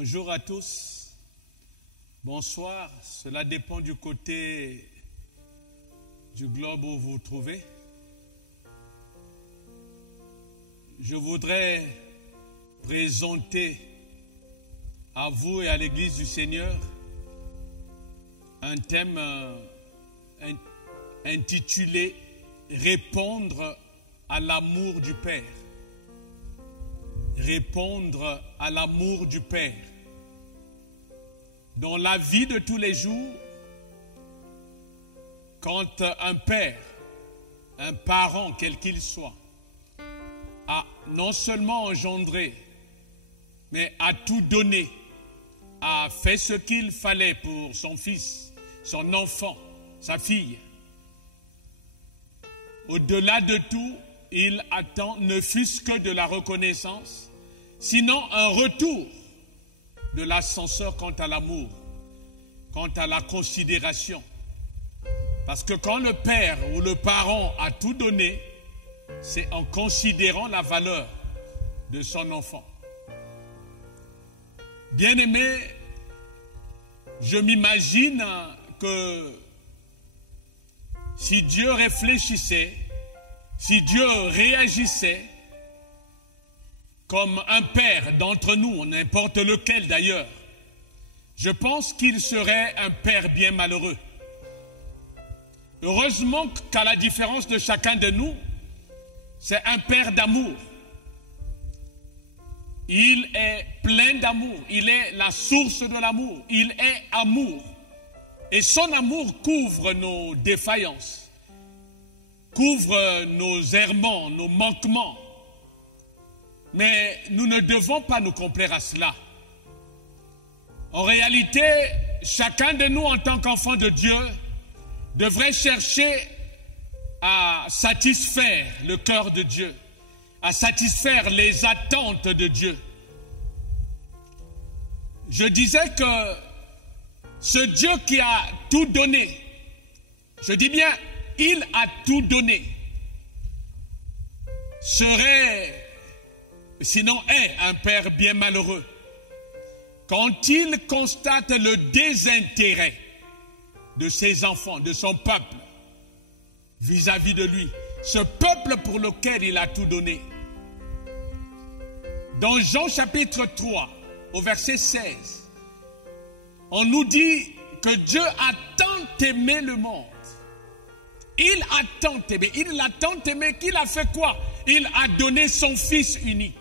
Bonjour à tous, bonsoir, cela dépend du côté du globe où vous vous trouvez. Je voudrais présenter à vous et à l'Église du Seigneur un thème intitulé « Répondre à l'amour du Père ». Répondre à l'amour du Père. Dans la vie de tous les jours, quand un père, un parent, quel qu'il soit, a non seulement engendré, mais a tout donné, a fait ce qu'il fallait pour son fils, son enfant, sa fille, au-delà de tout, il attend ne fût-ce que de la reconnaissance, sinon un retour de l'ascenseur quant à l'amour, quant à la considération. Parce que quand le père ou le parent a tout donné, c'est en considérant la valeur de son enfant. Bien-aimé, je m'imagine que si Dieu réfléchissait, si Dieu réagissait comme un père d'entre nous, n'importe lequel d'ailleurs, je pense qu'il serait un père bien malheureux. Heureusement qu'à la différence de chacun de nous, c'est un père d'amour. Il est plein d'amour, il est la source de l'amour, il est amour. Et son amour couvre nos défaillances, couvre nos errements, nos manquements. Mais nous ne devons pas nous complaire à cela. En réalité, chacun de nous en tant qu'enfant de Dieu devrait chercher à satisfaire le cœur de Dieu, à satisfaire les attentes de Dieu. Je disais que ce Dieu qui a tout donné, je dis bien, il a tout donné, serait, sinon est, un père bien malheureux quand il constate le désintérêt de ses enfants, de son peuple, vis-à-vis de lui, ce peuple pour lequel il a tout donné. Dans Jean chapitre 3, au verset 16, on nous dit que Dieu a tant aimé le monde. Il a tant aimé qu'il a fait quoi? Il a donné son Fils unique.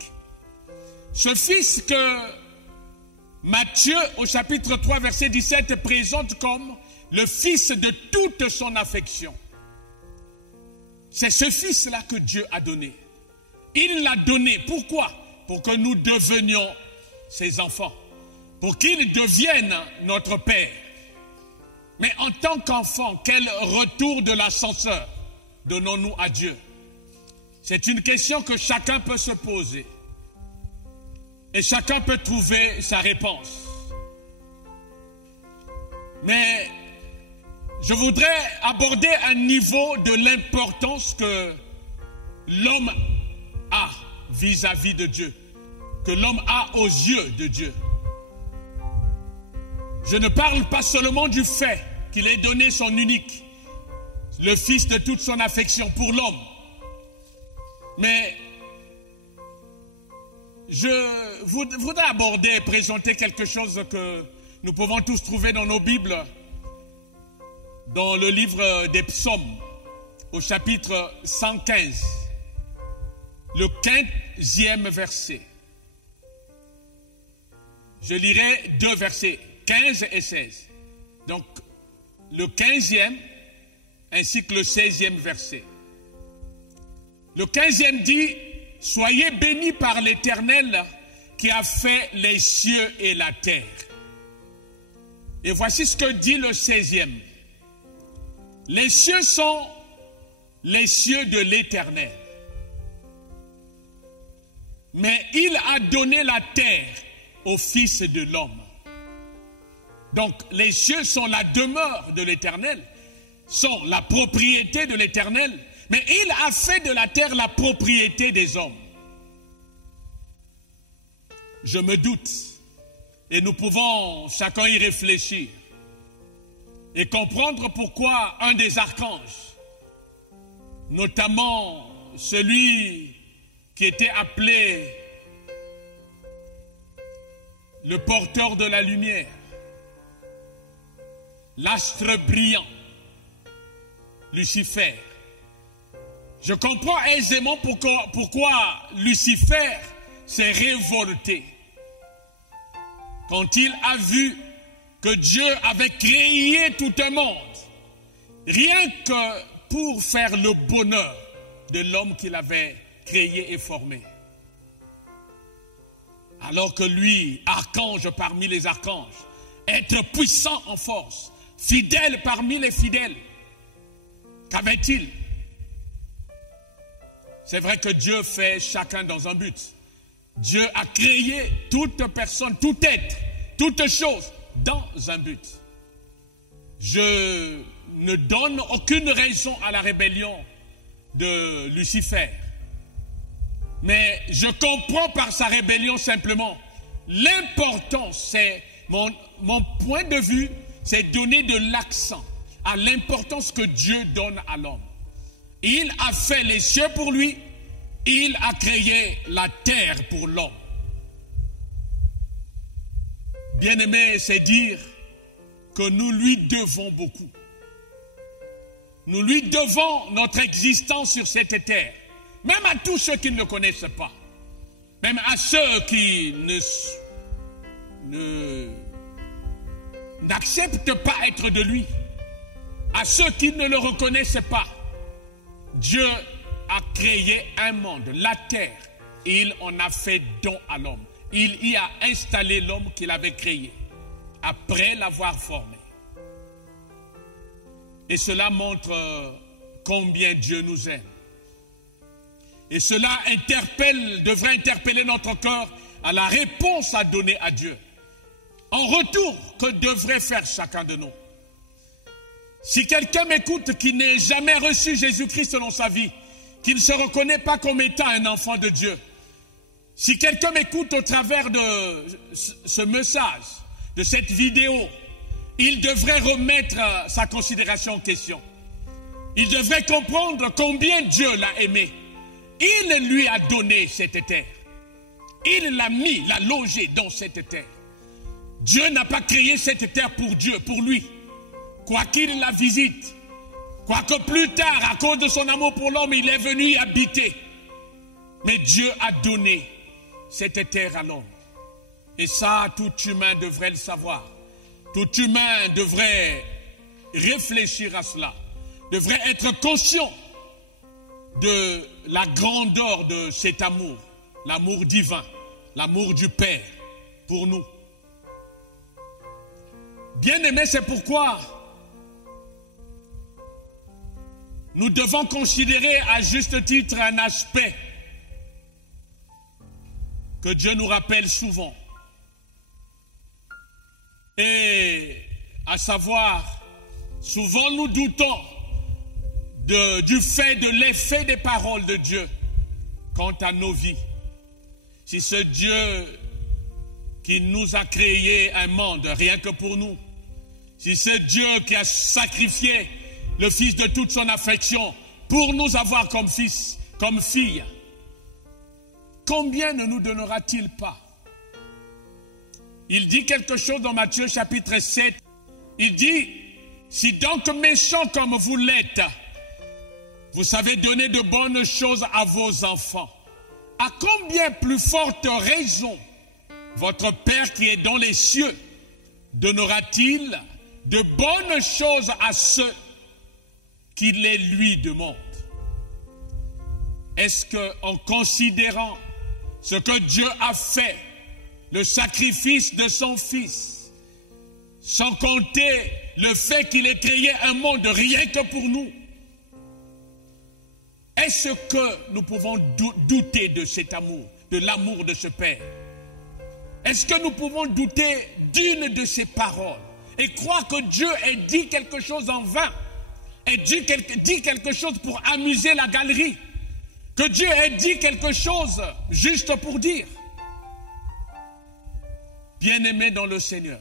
Ce Fils que Matthieu, au chapitre 3, verset 17, présente comme le Fils de toute son affection. C'est ce Fils-là que Dieu a donné. Il l'a donné. Pourquoi? Pour que nous devenions ses enfants. Pour qu'il devienne notre Père. Mais en tant qu'enfant, quel retour de l'ascenseur donnons-nous à Dieu? C'est une question que chacun peut se poser. Et chacun peut trouver sa réponse. Mais je voudrais aborder un niveau de l'importance que l'homme a vis-à-vis de Dieu, que l'homme a aux yeux de Dieu. Je ne parle pas seulement du fait qu'il ait donné son unique, le Fils de toute son affection pour l'homme, mais je voudrais aborder et présenter quelque chose que nous pouvons tous trouver dans nos Bibles, dans le livre des Psaumes, au chapitre 115, le 15e verset. Je lirai deux versets, 15 et 16. Donc, le 15e ainsi que le 16e verset. Le 15e dit: « Soyez bénis par l'Éternel qui a fait les cieux et la terre. » Et voici ce que dit le 16e. Les cieux sont les cieux de l'Éternel. Mais il a donné la terre au Fils de l'homme. Donc les cieux sont la demeure de l'Éternel, sont la propriété de l'Éternel, mais il a fait de la terre la propriété des hommes. Je me doute Et nous pouvons chacun y réfléchir et comprendre pourquoi un des archanges, notamment celui qui était appelé le porteur de la lumière, l'astre brillant, Lucifer. Je comprends aisément pourquoi Lucifer s'est révolté quand il a vu que Dieu avait créé tout un monde, rien que pour faire le bonheur de l'homme qu'il avait créé et formé. Alors que lui, archange parmi les archanges, être puissant en force, fidèle parmi les fidèles, qu'avait-il? C'est vrai que Dieu fait chacun dans un but. Dieu a créé toute personne, tout être, toute chose dans un but. Je ne donne aucune raison à la rébellion de Lucifer. Mais je comprends par sa rébellion simplement l'importance, c'est mon point de vue, c'est donner de l'accent à l'importance que Dieu donne à l'homme. Il a fait les cieux pour lui, il a créé la terre pour l'homme. Bien-aimé, c'est dire que nous lui devons beaucoup. Nous lui devons notre existence sur cette terre. Même à tous ceux qui ne le connaissent pas. Même à ceux qui n'acceptent pas être de lui. À ceux qui ne le reconnaissent pas. Dieu a créé un monde, la terre. Et il en a fait don à l'homme. Il y a installé l'homme qu'il avait créé. Après l'avoir formé. Et cela montre combien Dieu nous aime. Et cela devrait interpeller notre cœur à la réponse à donner à Dieu. En retour, que devrait faire chacun de nous? Si quelqu'un m'écoute qui n'a jamais reçu Jésus-Christ dans sa vie, qui ne se reconnaît pas comme étant un enfant de Dieu, si quelqu'un m'écoute au travers de ce message, de cette vidéo, il devrait remettre sa considération en question. Il devrait comprendre combien Dieu l'a aimé. Il lui a donné cette terre. Il l'a logé dans cette terre. Dieu n'a pas créé cette terre pour Dieu, pour lui. Quoiqu'il la visite, quoique plus tard, à cause de son amour pour l'homme, il est venu y habiter. Mais Dieu a donné cette terre à l'homme. Et ça, tout humain devrait le savoir. Tout humain devrait réfléchir à cela. Devrait être conscient de la grandeur de cet amour, l'amour divin, l'amour du Père pour nous. Bien-aimés, c'est pourquoi nous devons considérer à juste titre un aspect que Dieu nous rappelle souvent. Et à savoir, souvent nous doutons du fait de l'effet des paroles de Dieu quant à nos vies. Si ce Dieu qui nous a créé un monde rien que pour nous, si ce Dieu qui a sacrifié le Fils de toute son affection pour nous avoir comme fils, comme fille, combien ne nous donnera-t-il pas? Il dit quelque chose dans Matthieu chapitre 7. Il dit, si donc méchants comme vous l'êtes, vous savez donner de bonnes choses à vos enfants, à combien plus forte raison votre Père qui est dans les cieux donnera-t-il de bonnes choses à ceux qui les lui demandent? Est-ce qu'en considérant ce que Dieu a fait, le sacrifice de son Fils, sans compter le fait qu'il ait créé un monde rien que pour nous, est-ce que nous pouvons douter de cet amour, de l'amour de ce Père? Est-ce que nous pouvons douter d'une de ses paroles et croire que Dieu ait dit quelque chose en vain, ait dit quelque chose pour amuser la galerie, que Dieu ait dit quelque chose juste pour dire? Bien-aimés dans le Seigneur,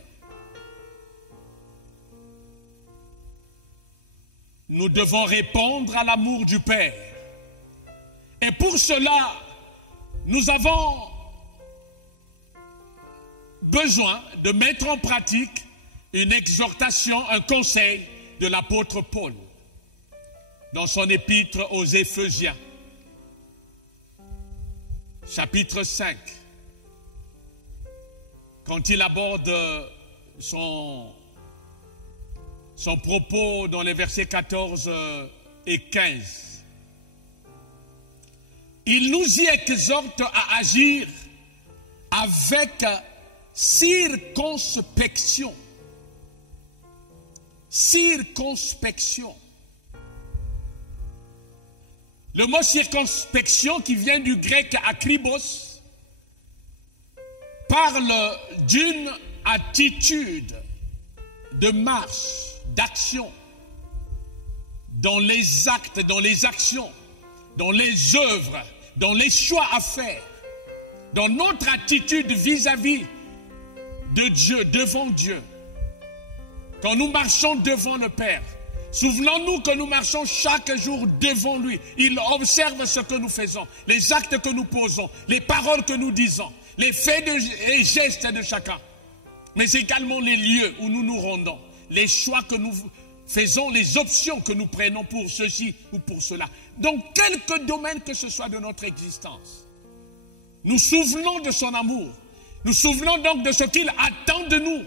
nous devons répondre à l'amour du Père. Et pour cela, nous avons besoin de mettre en pratique une exhortation, un conseil de l'apôtre Paul dans son épître aux Éphésiens, chapitre 5, quand il aborde son propos dans les versets 14 et 15. Il nous y exhorte à agir avec circonspection. Circonspection. Le mot circonspection, qui vient du grec akribos, parle d'une attitude de marche, d'action, dans les actes, dans les actions, dans les œuvres, dans les choix à faire, dans notre attitude vis-à-vis de Dieu, devant Dieu. Quand nous marchons devant le Père, souvenons-nous que nous marchons chaque jour devant lui. Il observe ce que nous faisons, les actes que nous posons, les paroles que nous disons, les faits et gestes de chacun, mais également les lieux où nous nous rendons, les choix que nous faisons, les options que nous prenons pour ceci ou pour cela. Dans quelque domaine que ce soit de notre existence, nous souvenons de son amour. Nous souvenons donc de ce qu'il attend de nous,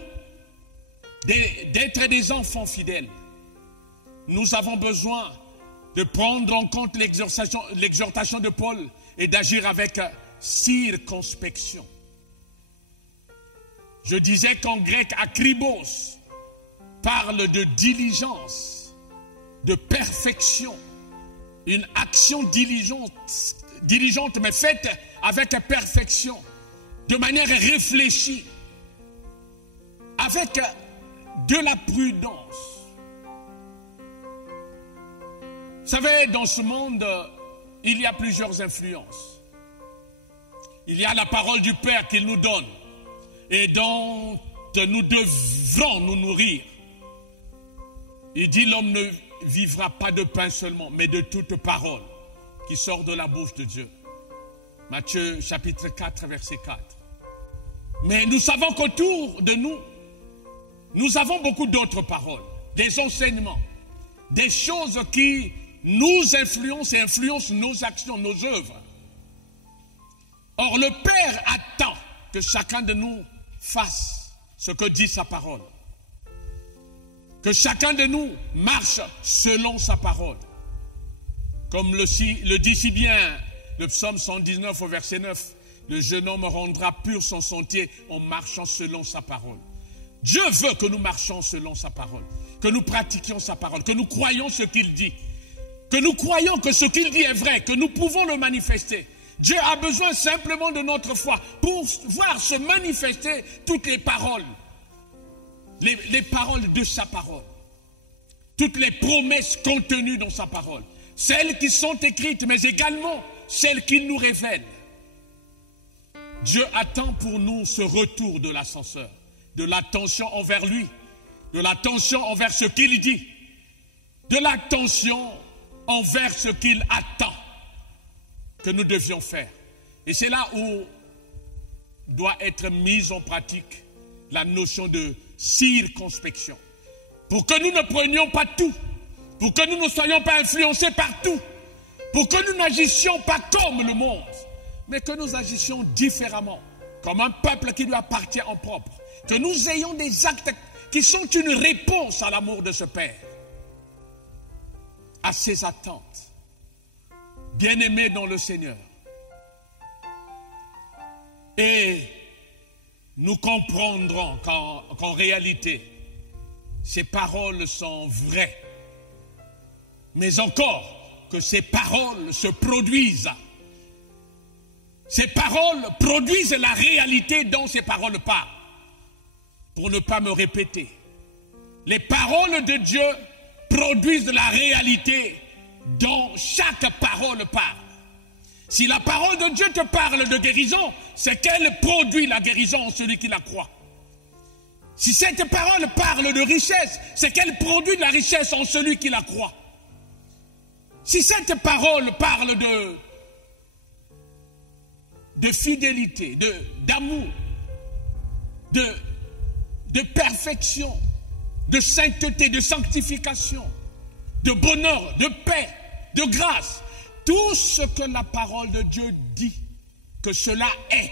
d'être des enfants fidèles. Nous avons besoin de prendre en compte l'exhortation de Paul et d'agir avec circonspection. Je disais qu'en grec, akribos parle de diligence, de perfection, une action diligente mais faite avec perfection, de manière réfléchie, avec de la prudence. Vous savez, dans ce monde, il y a plusieurs influences. Il y a la parole du Père qu'il nous donne et dont nous devrons nous nourrir. Il dit, l'homme ne vivra pas de pain seulement, mais de toute parole qui sort de la bouche de Dieu. Matthieu chapitre 4, verset 4. Mais nous savons qu'autour de nous, nous avons beaucoup d'autres paroles, des enseignements, des choses qui nous influencent et influencent nos actions, nos œuvres. Or, le Père attend que chacun de nous fasse ce que dit sa parole. Que chacun de nous marche selon sa parole. Comme le dit si bien le psaume 119 au verset 9, le jeune homme rendra pur son sentier en marchant selon sa parole. Dieu veut que nous marchions selon sa parole, que nous pratiquions sa parole, que nous croyions ce qu'il dit, que nous croyons que ce qu'il dit est vrai, que nous pouvons le manifester. Dieu a besoin simplement de notre foi pour voir se manifester toutes les paroles, les paroles de sa parole, toutes les promesses contenues dans sa parole, celles qui sont écrites, mais également celles qu'il nous révèle. Dieu attend pour nous ce retour de l'ascenseur, de l'attention envers lui, de l'attention envers ce qu'il dit, de l'attention envers ce qu'il attend que nous devions faire. Et c'est là où doit être mise en pratique la notion de circonspection. Pour que nous ne prenions pas tout, pour que nous ne soyons pas influencés par tout, pour que nous n'agissions pas comme le monde, mais que nous agissions différemment, comme un peuple qui lui appartient en propre, que nous ayons des actes qui sont une réponse à l'amour de ce Père, à ses attentes. Bien-aimés dans le Seigneur. Et nous comprendrons qu'en réalité, ces paroles sont vraies, mais encore que ces paroles se produisent. Ces paroles produisent la réalité dont ces paroles parlent. Pour ne pas me répéter, les paroles de Dieu produisent la réalité dont chaque parole parle. Si la parole de Dieu te parle de guérison, c'est qu'elle produit la guérison en celui qui la croit. Si cette parole parle de richesse, c'est qu'elle produit de la richesse en celui qui la croit. Si cette parole parle de fidélité, d'amour, de perfection, de sainteté, de sanctification, de bonheur, de paix, de grâce, tout ce que la parole de Dieu dit que cela est,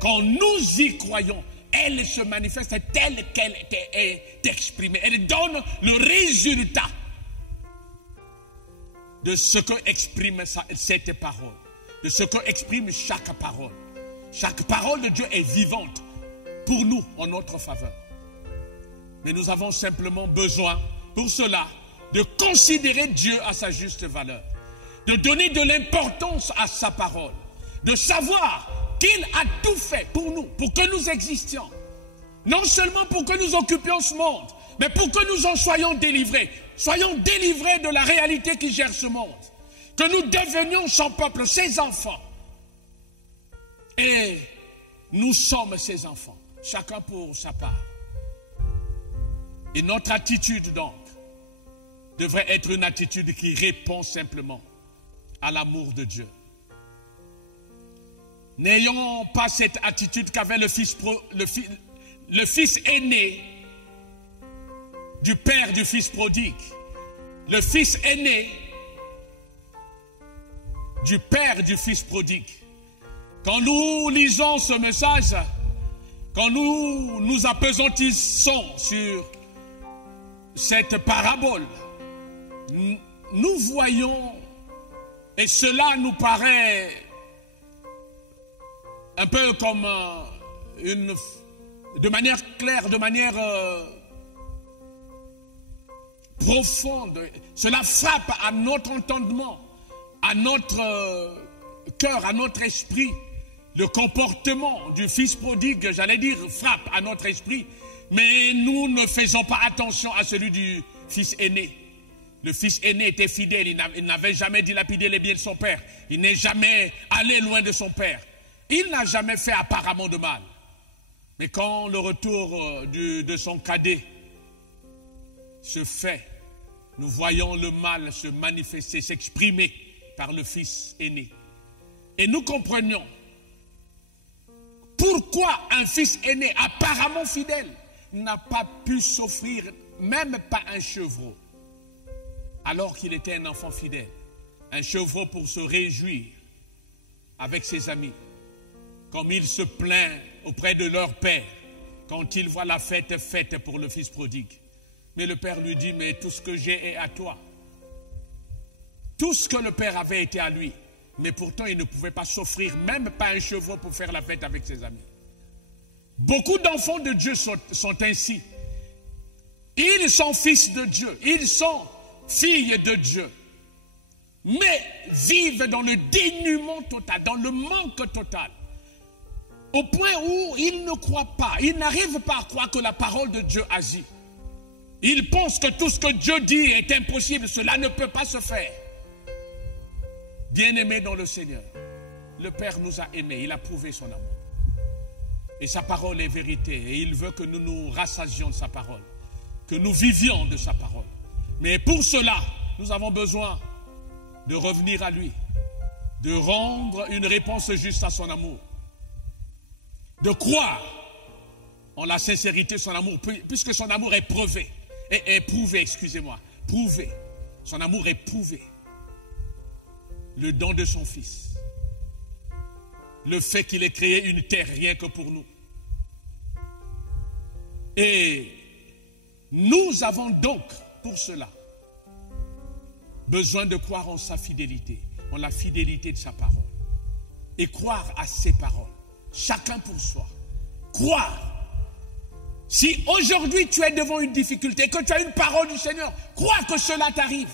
quand nous y croyons, elle se manifeste telle qu'elle est exprimée. Elle donne le résultat de ce que exprime cette parole, de ce que exprime chaque parole. Chaque parole de Dieu est vivante pour nous, en notre faveur. Mais nous avons simplement besoin, pour cela, de considérer Dieu à sa juste valeur, de donner de l'importance à sa parole, de savoir qu'il a tout fait pour nous, pour que nous existions. Non seulement pour que nous occupions ce monde, mais pour que nous en soyons délivrés. Soyons délivrés de la réalité qui gère ce monde. Que nous devenions son peuple, ses enfants. Et nous sommes ses enfants, chacun pour sa part. Et notre attitude donc devrait être une attitude qui répond simplement à l'amour de Dieu. N'ayons pas cette attitude qu'avait le fils aîné du père du fils prodigue. Le fils aîné du père du fils prodigue. Quand nous lisons ce message, quand nous nous apesantissons sur cette parabole, nous voyons, et cela nous paraît un peu comme de manière claire, de manière profonde. Cela frappe à notre entendement, à notre cœur, à notre esprit. Le comportement du fils prodigue, j'allais dire, frappe à notre esprit. Mais nous ne faisons pas attention à celui du fils aîné. Le fils aîné était fidèle, il n'avait jamais dilapidé les biens de son père. Il n'est jamais allé loin de son père. Il n'a jamais fait apparemment de mal. Mais quand le retour de son cadet se fait, nous voyons le mal se manifester, s'exprimer par le fils aîné. Et nous comprenions pourquoi un fils aîné apparemment fidèle n'a pas pu s'offrir même pas un chevreau, alors qu'il était un enfant fidèle. Un chevreau pour se réjouir avec ses amis. Comme il se plaint auprès de leur père quand il voit la fête faite pour le fils prodigue. Mais le père lui dit, mais tout ce que j'ai est à toi. Tout ce que le père avait été à lui. Mais pourtant, il ne pouvait pas s'offrir même pas un chevreau pour faire la fête avec ses amis. Beaucoup d'enfants de Dieu sont ainsi. Ils sont fils de Dieu. Ils sont filles de Dieu. Mais vivent dans le dénuement total, dans le manque total. Au point où ils ne croient pas, ils n'arrivent pas à croire que la parole de Dieu agit. Ils pensent que tout ce que Dieu dit est impossible, cela ne peut pas se faire. Bien-aimés dans le Seigneur, le Père nous a aimés, il a prouvé son amour. Et sa parole est vérité, et il veut que nous nous rassasions de sa parole, que nous vivions de sa parole. Mais pour cela, nous avons besoin de revenir à lui, de rendre une réponse juste à son amour, de croire en la sincérité de son amour, puisque son amour est prouvé, prouvé. Son amour est prouvé. Le don de son Fils, le fait qu'il ait créé une terre rien que pour nous. Et nous avons donc, pour cela, besoin de croire en sa fidélité, en la fidélité de sa parole. Et croire à ses paroles, chacun pour soi. Croire. Si aujourd'hui tu es devant une difficulté, que tu as une parole du Seigneur, crois que cela t'arrive.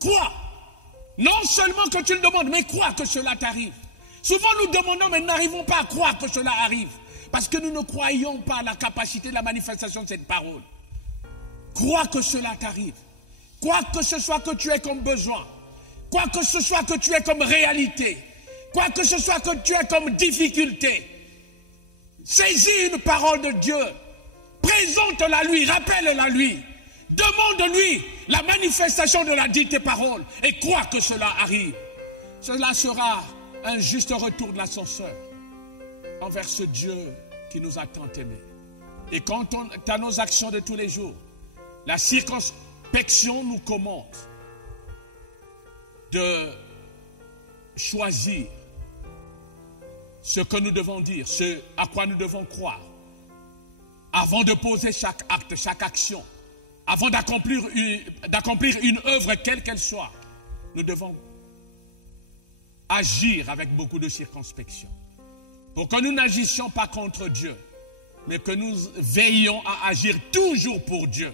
Crois. Non seulement que tu le demandes, mais crois que cela t'arrive. Souvent nous demandons, mais nous n'arrivons pas à croire que cela arrive. Parce que nous ne croyons pas à la capacité de la manifestation de cette parole. Crois que cela t'arrive. Quoi que ce soit que tu aies comme besoin. Quoi que ce soit que tu aies comme réalité. Quoi que ce soit que tu aies comme difficulté. Saisis une parole de Dieu. Présente-la lui, rappelle-la lui. Demande-lui la manifestation de la dite parole et crois que cela arrive. Cela sera un juste retour de l'ascenseur envers ce Dieu qui nous a tant aimés. Et quant à nos actions de tous les jours, la circonspection nous commande de choisir ce que nous devons dire, ce à quoi nous devons croire, avant de poser chaque acte, chaque action, avant d'accomplir une œuvre quelle qu'elle soit. Nous devons agir avec beaucoup de circonspection, pour que nous n'agissions pas contre Dieu, mais que nous veillions à agir toujours pour Dieu,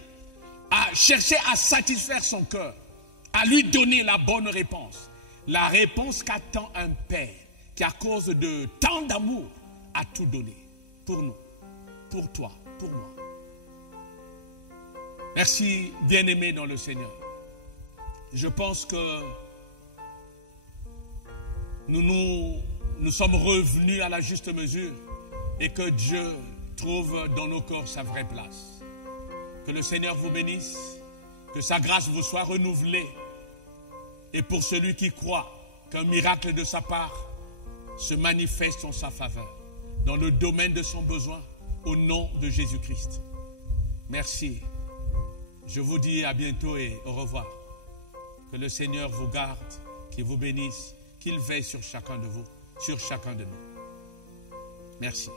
à chercher à satisfaire son cœur, à lui donner la bonne réponse, la réponse qu'attend un père qui, à cause de tant d'amour, a tout donné pour nous, pour toi, pour moi. Merci, bien-aimés dans le Seigneur. Je pense que nous sommes revenus à la juste mesure et que Dieu trouve dans nos corps sa vraie place. Que le Seigneur vous bénisse, que sa grâce vous soit renouvelée. Et pour celui qui croit qu'un miracle de sa part se manifeste en sa faveur, dans le domaine de son besoin, au nom de Jésus-Christ. Merci. Je vous dis à bientôt et au revoir. Que le Seigneur vous garde, qu'il vous bénisse, qu'il veille sur chacun de vous, sur chacun de nous. Merci.